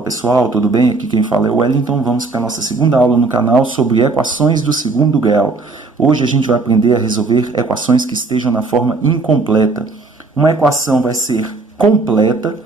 Fala pessoal, tudo bem? Aqui quem fala é o Wellington. Vamos para a nossa segunda aula no canal sobre equações do segundo grau. Hoje a gente vai aprender a resolver equações que estejam na forma incompleta. Uma equação vai ser completa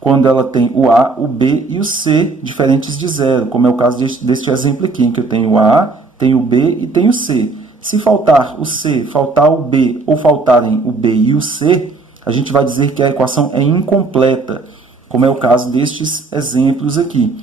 quando ela tem o A, o B e o C diferentes de zero, como é o caso deste exemplo aqui, em que eu tenho o A, tenho o B e tenho o C. Se faltar o C, faltar o B ou faltarem o B e o C, a gente vai dizer que a equação é incompleta, como é o caso destes exemplos aqui.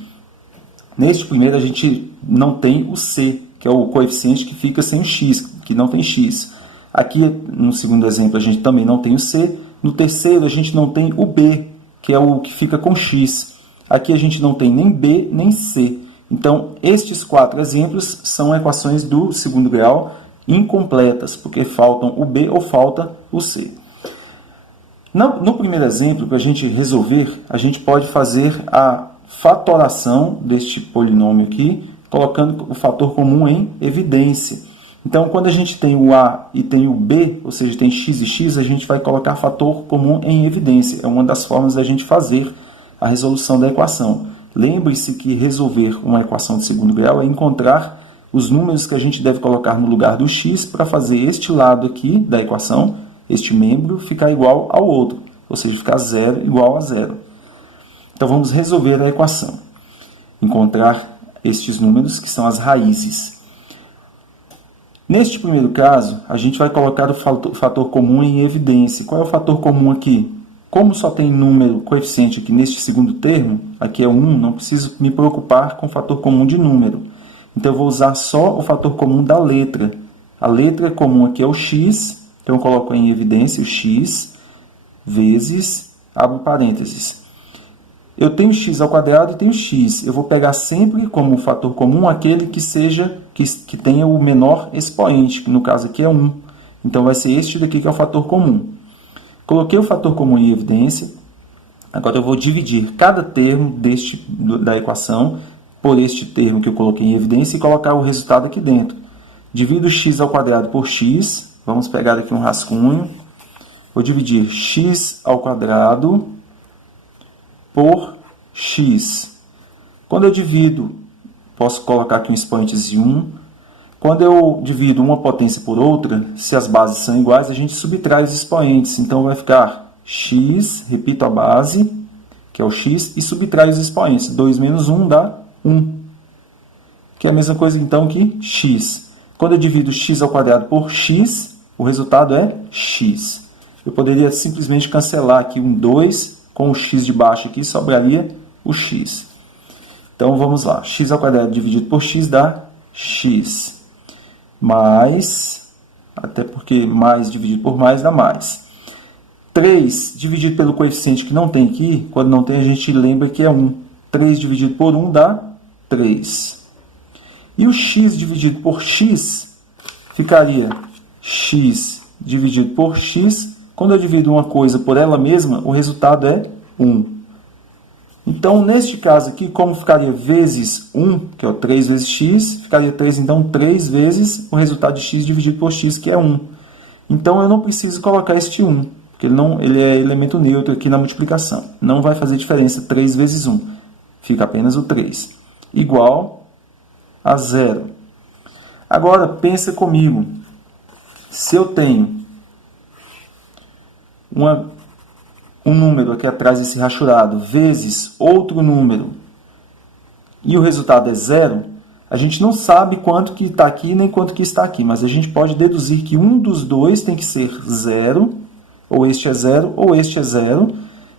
Neste primeiro, a gente não tem o C, que é o coeficiente que fica sem o x, que não tem x. Aqui, no segundo exemplo, a gente também não tem o C. No terceiro, a gente não tem o B, que é o que fica com x. Aqui a gente não tem nem B, nem C. Então, estes quatro exemplos são equações do segundo grau incompletas, porque faltam o B ou falta o C. No primeiro exemplo, para a gente resolver, a gente pode fazer a fatoração deste polinômio aqui, colocando o fator comum em evidência. Então, quando a gente tem o A e tem o B, ou seja, tem x e x, a gente vai colocar fator comum em evidência. É uma das formas da gente fazer a resolução da equação. Lembre-se que resolver uma equação de segundo grau é encontrar os números que a gente deve colocar no lugar do x para fazer este lado aqui da equação, este membro, ficar igual ao outro, ou seja, ficar zero igual a zero. Então, vamos resolver a equação. Encontrar estes números, que são as raízes. Neste primeiro caso, a gente vai colocar o fator comum em evidência. Qual é o fator comum aqui? Como só tem número, coeficiente aqui neste segundo termo, aqui é 1, não preciso me preocupar com o fator comum de número. Então, eu vou usar só o fator comum da letra. A letra comum aqui é o x, então eu coloco em evidência o x vezes, abro parênteses. Eu tenho x ao quadrado e tenho x. Eu vou pegar sempre como fator comum aquele que tenha o menor expoente, que no caso aqui é 1. Então, vai ser este daqui que é o fator comum. Coloquei o fator comum em evidência. Agora, eu vou dividir cada termo da equação por este termo que eu coloquei em evidência e colocar o resultado aqui dentro. Divido x ao quadrado por x. Vamos pegar aqui um rascunho. Vou dividir x ao quadrado por x. Quando eu divido, posso colocar aqui um expoentezinho 1. Quando eu divido uma potência por outra, se as bases são iguais, a gente subtrai os expoentes. Então, vai ficar x, repito a base, que é o x, e subtrai os expoentes. 2 menos 1 dá 1. Que é a mesma coisa, então, que x. Quando eu divido x ao quadrado por x, o resultado é x. Eu poderia simplesmente cancelar aqui um 2 com o x de baixo aqui, sobraria o x. Então, vamos lá. X ao quadrado dividido por x dá x. Mais, até porque mais dividido por mais dá mais. 3 dividido pelo coeficiente que não tem aqui, quando não tem a gente lembra que é 1. 3 dividido por 1 dá 3. E o x dividido por x ficaria x dividido por x. Quando eu divido uma coisa por ela mesma, o resultado é 1. Então, neste caso aqui, como ficaria vezes 1, que é o 3 vezes x, ficaria 3, então, 3 vezes o resultado de x dividido por x, que é 1. Então, eu não preciso colocar este 1, porque ele é elemento neutro aqui na multiplicação. Não vai fazer diferença 3 vezes 1. Fica apenas o 3. Igual a 0. Agora, pensa comigo. Se eu tenho um número aqui atrás desse rachurado vezes outro número e o resultado é 0, a gente não sabe quanto que está aqui nem quanto que está aqui, mas a gente pode deduzir que um dos dois tem que ser 0, ou este é 0, ou este é 0,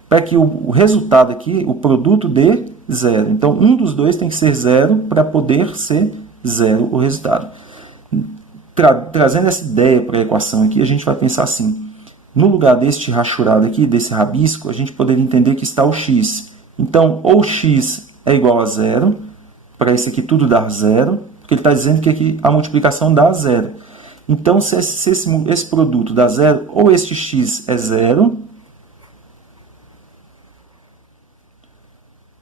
para que o resultado aqui, o produto dê 0. Então, um dos dois tem que ser 0 para poder ser 0 o resultado. Trazendo essa ideia para a equação aqui, a gente vai pensar assim. No lugar deste rachurado aqui, desse rabisco, a gente poderia entender que está o x. Então, ou x é igual a 0, para isso aqui tudo dar 0, porque ele está dizendo que aqui a multiplicação dá 0. Então, se esse produto dá 0, ou este x é 0,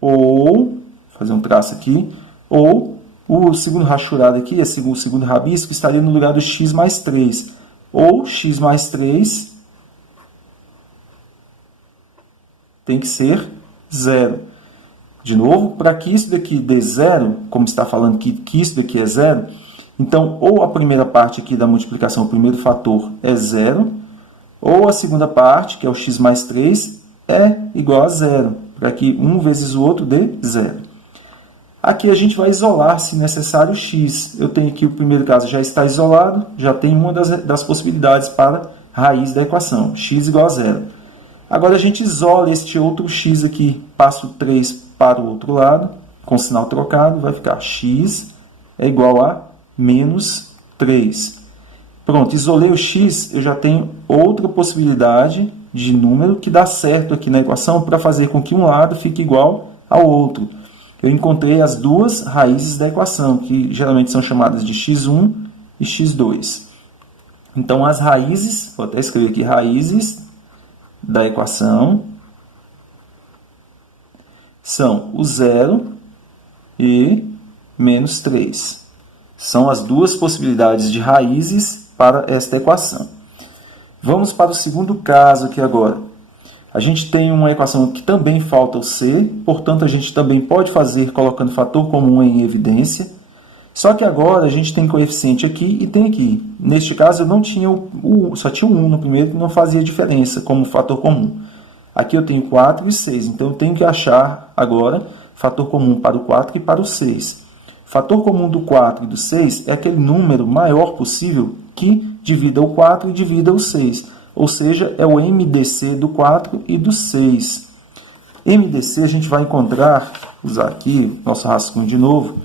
ou, vou fazer um traço aqui, ou o segundo rachurado aqui, o segundo rabisco, estaria no lugar do x mais 3. Ou x mais 3 tem que ser 0. De novo, para que isso daqui dê zero, como está falando que isso daqui é zero, então ou a primeira parte aqui da multiplicação, o primeiro fator é zero, ou a segunda parte, que é o x mais 3, é igual a zero, para que um vezes o outro dê zero. Aqui a gente vai isolar, se necessário, o x. Eu tenho aqui o primeiro caso já está isolado, já tem uma das possibilidades para raiz da equação, x igual a zero. Agora a gente isola este outro x aqui, passa o 3 para o outro lado, com sinal trocado, vai ficar x é igual a menos 3. Pronto, isolei o x, eu já tenho outra possibilidade de número que dá certo aqui na equação para fazer com que um lado fique igual ao outro. Eu encontrei as duas raízes da equação, que geralmente são chamadas de x1 e x2. Então, as raízes, vou até escrever aqui, raízes da equação são o 0 e menos 3. São as duas possibilidades de raízes para esta equação. Vamos para o segundo caso aqui agora. A gente tem uma equação que também falta o c, portanto, a gente também pode fazer colocando fator comum em evidência. Só que agora a gente tem coeficiente aqui e tem aqui. Neste caso, eu não tinha só tinha o 1 no primeiro, que não fazia diferença como fator comum. Aqui eu tenho 4 e 6, então eu tenho que achar agora fator comum para o 4 e para o 6. Fator comum do 4 e do 6 é aquele número maior possível que divida o 4 e divida o 6. Ou seja, é o MDC do 4 e do 6. MDC a gente vai encontrar, usar aqui nosso rascunho de novo,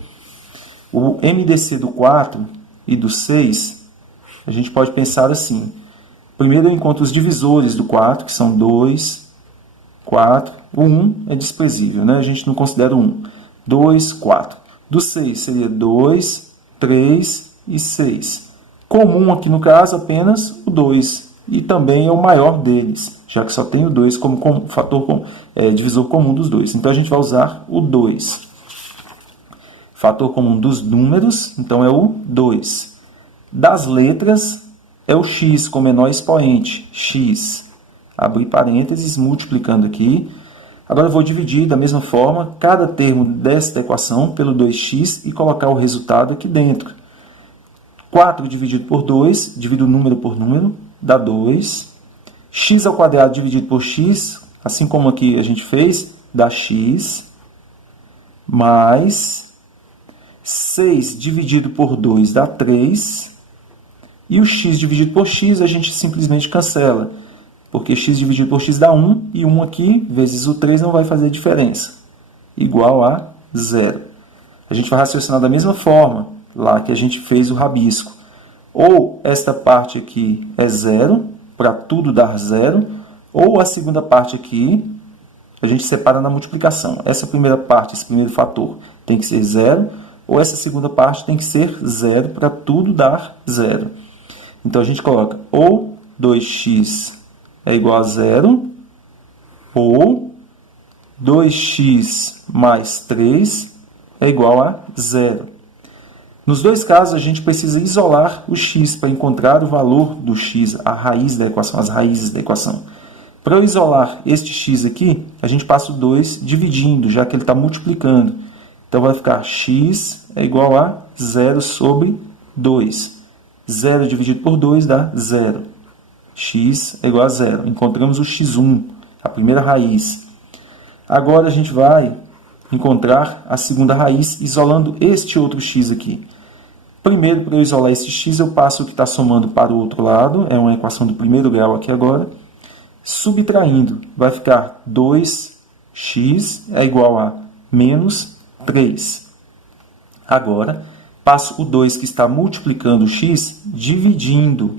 o MDC do 4 e do 6, a gente pode pensar assim. Primeiro eu encontro os divisores do 4, que são 2, 4. O 1 é desprezível, né? A gente não considera o 1. 2, 4. Do 6 seria 2, 3 e 6. Comum aqui no caso apenas o 2. E também é o maior deles, já que só tem o 2 como divisor comum dos dois. Então, a gente vai usar o 2. Fator comum dos números, então, é o 2. Das letras, é o x com menor expoente, x. Abrir parênteses, multiplicando aqui. Agora, eu vou dividir da mesma forma cada termo desta equação pelo 2x e colocar o resultado aqui dentro. 4 dividido por 2, divido número por número, dá 2. X ao quadrado dividido por x, assim como aqui a gente fez, dá x. Mais 6 dividido por 2 dá 3. E o x dividido por x a gente simplesmente cancela. Porque x dividido por x dá 1. E 1 aqui, vezes o 3, não vai fazer diferença. Igual a 0. A gente vai raciocinar da mesma forma, lá que a gente fez o rabisco. Ou esta parte aqui é 0, para tudo dar 0, ou a segunda parte aqui, a gente separa na multiplicação. Essa primeira parte, esse primeiro fator, tem que ser 0, ou essa segunda parte tem que ser 0, para tudo dar 0. Então, a gente coloca ou 2x é igual a 0, ou 2x mais 3 é igual a 0. Nos dois casos, a gente precisa isolar o x para encontrar o valor do x, a raiz da equação, as raízes da equação. Para eu isolar este x aqui, a gente passa o 2 dividindo, já que ele está multiplicando. Então, vai ficar x é igual a 0 sobre 2. 0 dividido por 2 dá 0. X é igual a 0. Encontramos o x1, a primeira raiz. Agora, a gente vai encontrar a segunda raiz isolando este outro x aqui. Primeiro, para eu isolar este x, eu passo o que está somando para o outro lado. É uma equação do primeiro grau aqui agora. Subtraindo, vai ficar 2x é igual a menos 3. Agora, passo o 2 que está multiplicando o x, dividindo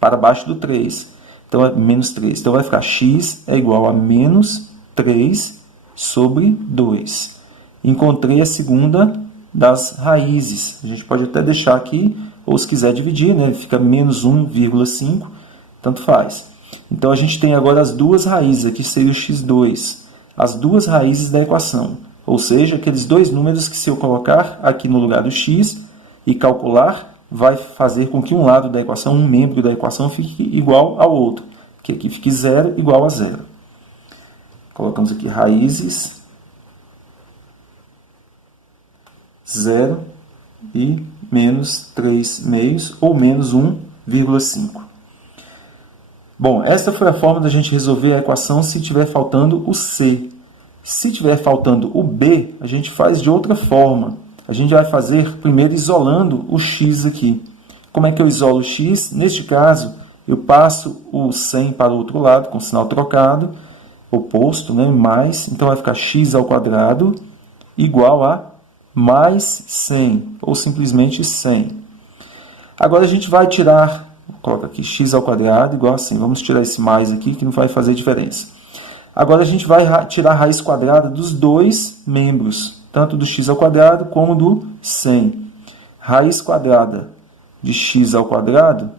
para baixo do 3. Então, é menos 3. Então, vai ficar x é igual a menos 3 sobre 2. Encontrei a segunda das raízes. A gente pode até deixar aqui, ou se quiser dividir, né? Fica menos 1,5, tanto faz. Então, a gente tem agora as duas raízes, aqui seria o x2. As duas raízes da equação. Ou seja, aqueles dois números que se eu colocar aqui no lugar do x e calcular, vai fazer com que um lado da equação, um membro da equação, fique igual ao outro. Que aqui fique 0 igual a 0. Colocamos aqui raízes 0 e menos 3 meios, ou menos 1,5. Bom, esta foi a forma da gente resolver a equação se estiver faltando o C. Se estiver faltando o B, a gente faz de outra forma. A gente vai fazer primeiro isolando o x aqui. Como é que eu isolo o x? Neste caso, eu passo o 100 para o outro lado, com o sinal trocado, oposto, né? Mais, então vai ficar x ao quadrado igual a mais 100, ou simplesmente 100. Agora a gente vai tirar, coloca aqui x ao quadrado igual a 100. Vamos tirar esse mais aqui, que não vai fazer diferença. Agora a gente vai tirar a raiz quadrada dos dois membros, tanto do x ao quadrado como do 100. Raiz quadrada de x ao quadrado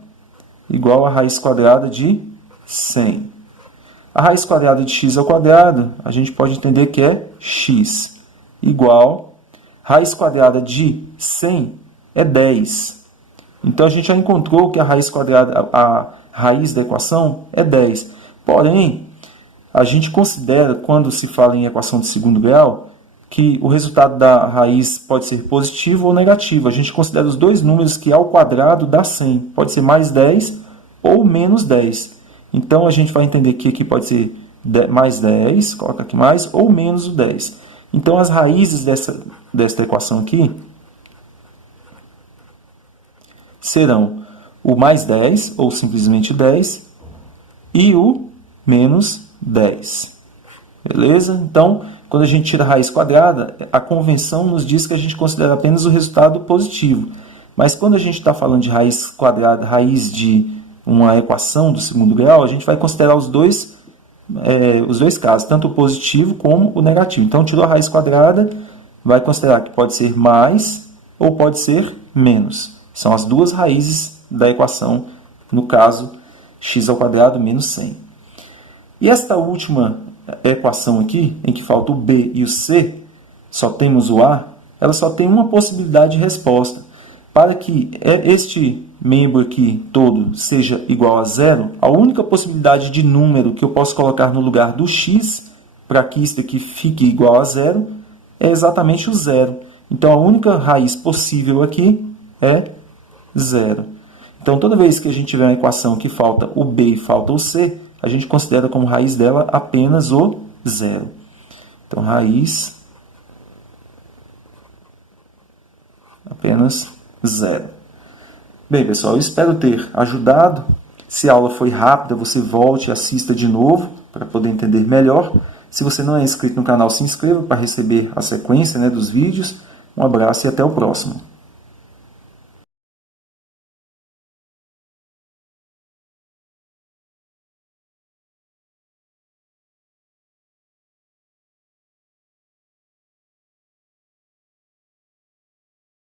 igual a raiz quadrada de 100. A raiz quadrada de x ao quadrado, a gente pode entender que é x, igual raiz quadrada de 100 é 10. Então, a gente já encontrou que a raiz quadrada, a raiz da equação é 10. Porém, a gente considera, quando se fala em equação de segundo grau, que o resultado da raiz pode ser positivo ou negativo. A gente considera os dois números que ao quadrado dá 100. Pode ser mais 10 ou menos 10. Então, a gente vai entender que aqui pode ser mais 10, coloca aqui mais, ou menos o 10. Então, as raízes desta equação aqui serão o mais 10, ou simplesmente 10, e o menos 10. Beleza? Então, quando a gente tira a raiz quadrada, a convenção nos diz que a gente considera apenas o resultado positivo. Mas quando a gente está falando de raiz quadrada, raiz de uma equação do segundo grau, a gente vai considerar os dois casos, tanto o positivo como o negativo. Então, tirou a raiz quadrada, vai considerar que pode ser mais ou pode ser menos. São as duas raízes da equação, no caso, x ao quadrado menos 100. E esta última equação aqui, em que falta o B e o C, só temos o A, ela só tem uma possibilidade de resposta. Para que este membro aqui todo seja igual a zero, a única possibilidade de número que eu posso colocar no lugar do x, para que isso aqui fique igual a zero, é exatamente o zero. Então, a única raiz possível aqui é zero. Então, toda vez que a gente tiver uma equação que falta o B e falta o C, a gente considera como raiz dela apenas o zero. Então, raiz apenas zero. Bem, pessoal, eu espero ter ajudado. Se a aula foi rápida, você volte e assista de novo para poder entender melhor. Se você não é inscrito no canal, se inscreva para receber a sequência, dos vídeos. Um abraço e até o próximo.